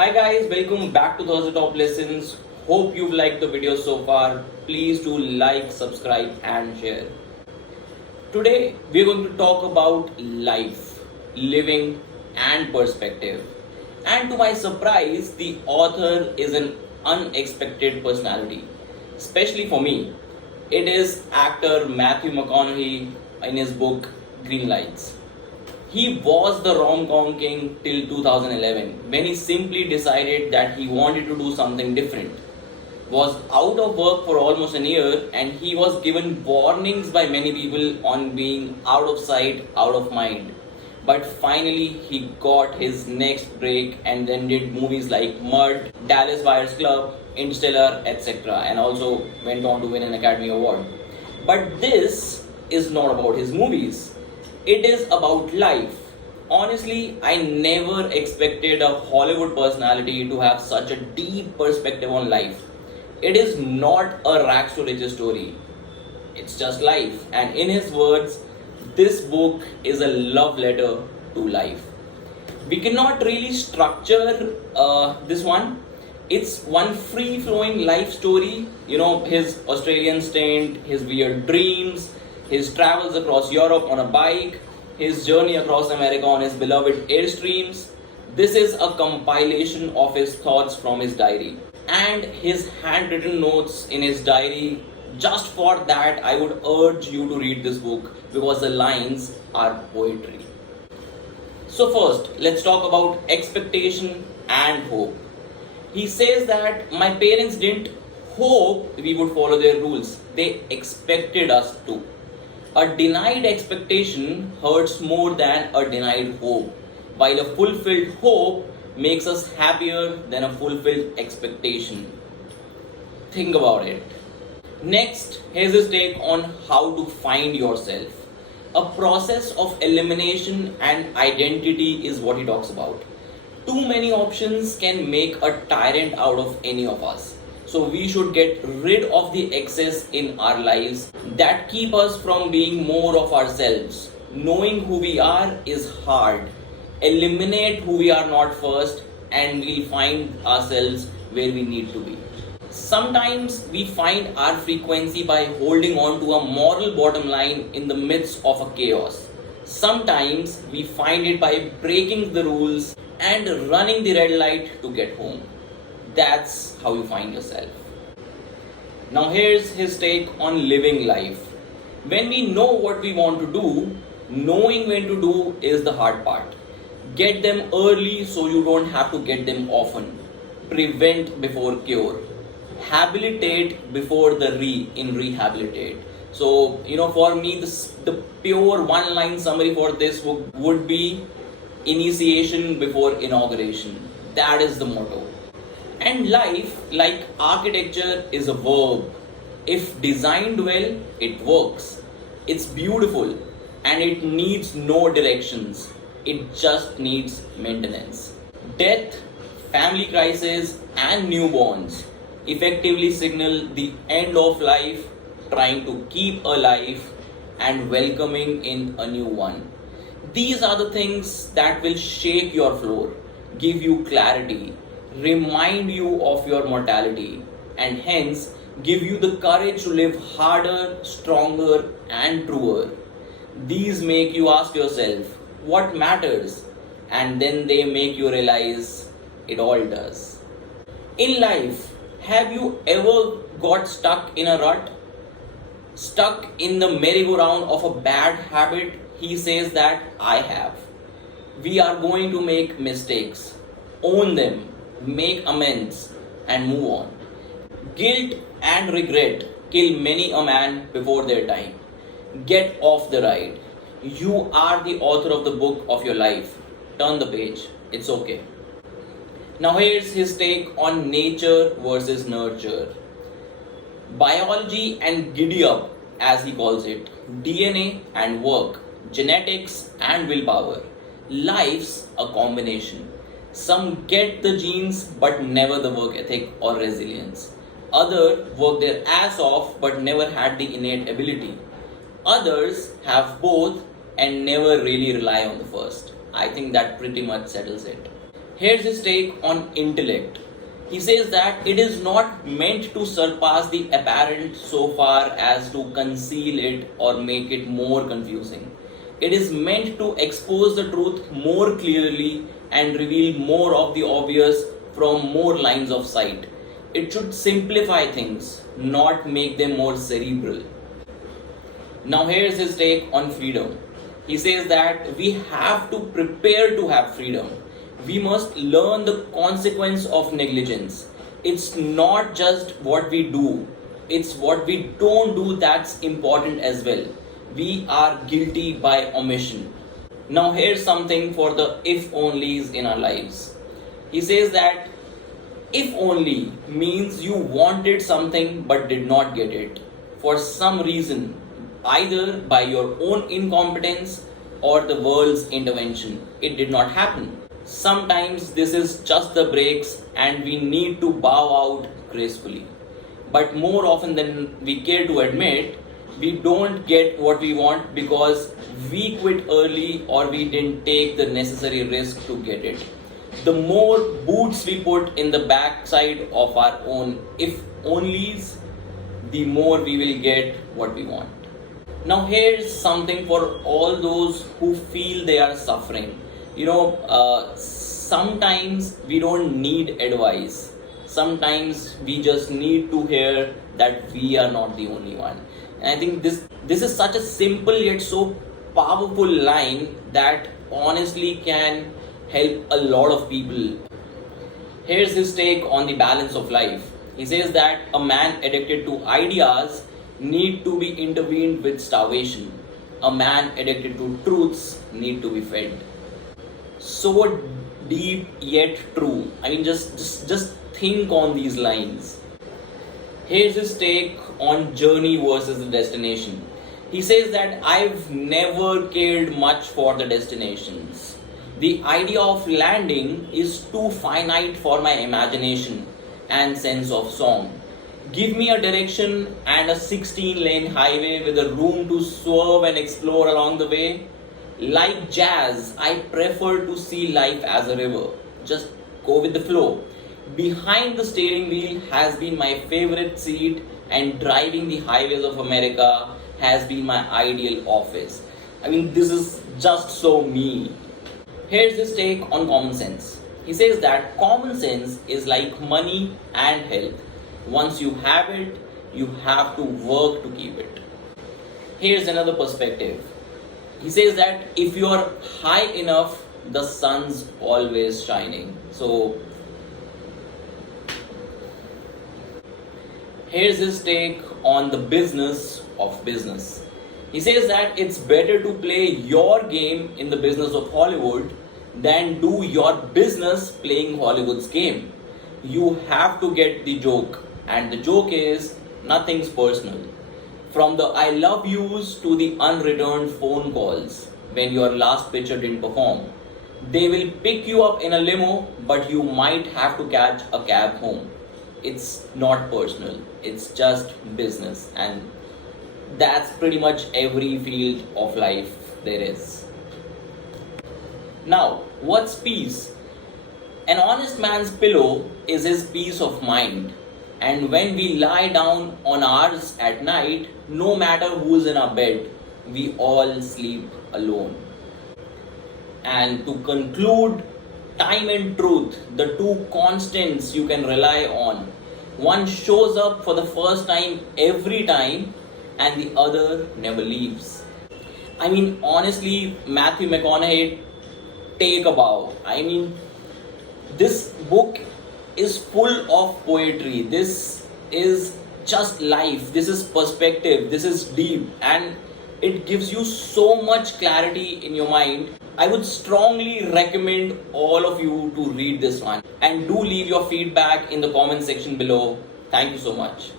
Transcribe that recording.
Hi guys, welcome back to Thursday Top Lessons. Hope you've liked the video so far. Please do like, subscribe and share. Today we're going to talk about life, living and perspective. And to my surprise, the author is an unexpected personality, especially for me. It is actor Matthew McConaughey in his book Greenlights. He was the rom-com king till 2011 when he simply decided that he wanted to do something different. Was out of work for almost a year and he was given warnings by many people on being out of sight, out of mind. But finally he got his next break and then did movies like Mud, Dallas Buyers Club, Interstellar, etc. and also went on to win an Academy Award. But this is not about his movies. It is about life. Honestly, I never expected a Hollywood personality to have such a deep perspective on life. It is not a rags to riches story. It's just life. And in his words, this book is a love letter to life. We cannot really structure this one. It's one free-flowing life story. You know, his Australian stint, his weird dreams, his travels across Europe on a bike, his journey across America on his beloved Airstreams. This is a compilation of his thoughts from his diary and his handwritten notes in his diary. Just for that, I would urge you to read this book because the lines are poetry. So first, let's talk about expectation and hope. He says that my parents didn't hope we would follow their rules. They expected us to. A denied expectation hurts more than a denied hope, while a fulfilled hope makes us happier than a fulfilled expectation. Think about it. Next, here's his take on how to find yourself. A process of elimination and identity is what he talks about. Too many options can make a tyrant out of any of us. So we should get rid of the excess in our lives that keep us from being more of ourselves. Knowing who we are is hard. Eliminate who we are not first and we'll find ourselves where we need to be. Sometimes we find our frequency by holding on to a moral bottom line in the midst of a chaos. Sometimes we find it by breaking the rules and running the red light to get home. That's how you find yourself. Now here's his take on living life. When we know what we want to do, knowing when to do is the hard part. Get them early so you don't have to get them often. Prevent before cure. Habilitate before the rehabilitate. So, for me, the pure one-line summary for this book would be initiation before inauguration. That is the motto. And life, like architecture, is a verb. If designed well, it works. It's beautiful and it needs no directions. It just needs maintenance. Death, family crisis, and newborns effectively signal the end of life, trying to keep alive and welcoming in a new one. These are the things that will shake your floor, give you clarity, remind you of your mortality, and hence give you the courage to live harder, stronger, and truer. These make you ask yourself, what matters? And then they make you realize it all does. In life, have you ever got stuck in a rut? Stuck in the merry-go-round of a bad habit? He says that I have. We are going to make mistakes. Own them. Make amends and move on. Guilt and regret kill many a man before their time. Get off the ride. You are the author of the book of your life. Turn the page. It's okay. Now here's his take on nature versus nurture. Biology and giddy up, as he calls it. DNA and work. Genetics and willpower. Life's a combination. Some get the genes but never the work ethic or resilience. Others work their ass off but never had the innate ability. Others have both and never really rely on the first. I think that pretty much settles it. Here's his take on intellect. He says that it is not meant to surpass the apparent so far as to conceal it or make it more confusing. It is meant to expose the truth more clearly and reveal more of the obvious from more lines of sight. It should simplify things, not make them more cerebral. Now, here's his take on freedom. He says that we have to prepare to have freedom. We must learn the consequence of negligence. It's not just what we do, it's what we don't do that's important as well. We are guilty by omission. Now, here's something for the if onlys in our lives. He says that if only means you wanted something but did not get it for some reason, either by your own incompetence or the world's intervention. It did not happen. Sometimes this is just the breaks and we need to bow out gracefully. But more often than we care to admit, we don't get what we want because we quit early or we didn't take the necessary risk to get it. The more boots we put in the backside of our own if onlys, the more we will get what we want. Now, here's something for all those who feel they are suffering. Sometimes we don't need advice. Sometimes we just need to hear that we are not the only one. And I think this is such a simple yet so powerful line that honestly can help a lot of people. Here's his take on the balance of life. He says that a man addicted to ideas need to be intervened with starvation. A man addicted to truths need to be fed. So deep yet true. I mean, just think on these lines. Here's his take on journey versus the destination. He says that I've never cared much for the destinations. The idea of landing is too finite for my imagination and sense of song. Give me a direction and a 16-lane highway with a room to swerve and explore along the way. Like jazz, I prefer to see life as a river. Just go with the flow. Behind the steering wheel has been my favorite seat, and driving the highways of America has been my ideal office. I mean, this is just so me. Here's his take on common sense. He says that common sense is like money and health. Once you have it, you have to work to keep it. Here's another perspective. He says that if you are high enough, the sun's always shining. So, here's his take on the business of business. He says that it's better to play your game in the business of Hollywood than do your business playing Hollywood's game. You have to get the joke, and the joke is nothing's personal. From the I love yous to the unreturned phone calls when your last pitcher didn't perform. They will pick you up in a limo, but you might have to catch a cab home. It's not personal, it's just business, and that's pretty much every field of life there is. Now, what's peace? An honest man's pillow is his peace of mind. And when we lie down on ours at night, no matter who's in our bed, we all sleep alone. And to conclude, time and truth, the two constants you can rely on. One shows up for the first time every time, and the other never leaves. I mean, honestly, Matthew McConaughey, take a bow. I mean, this book is full of poetry. This is just life. This is perspective. This is deep, and it gives you so much clarity in your mind. I would strongly recommend all of you to read this one, and do leave your feedback in the comment section below. Thank you so much.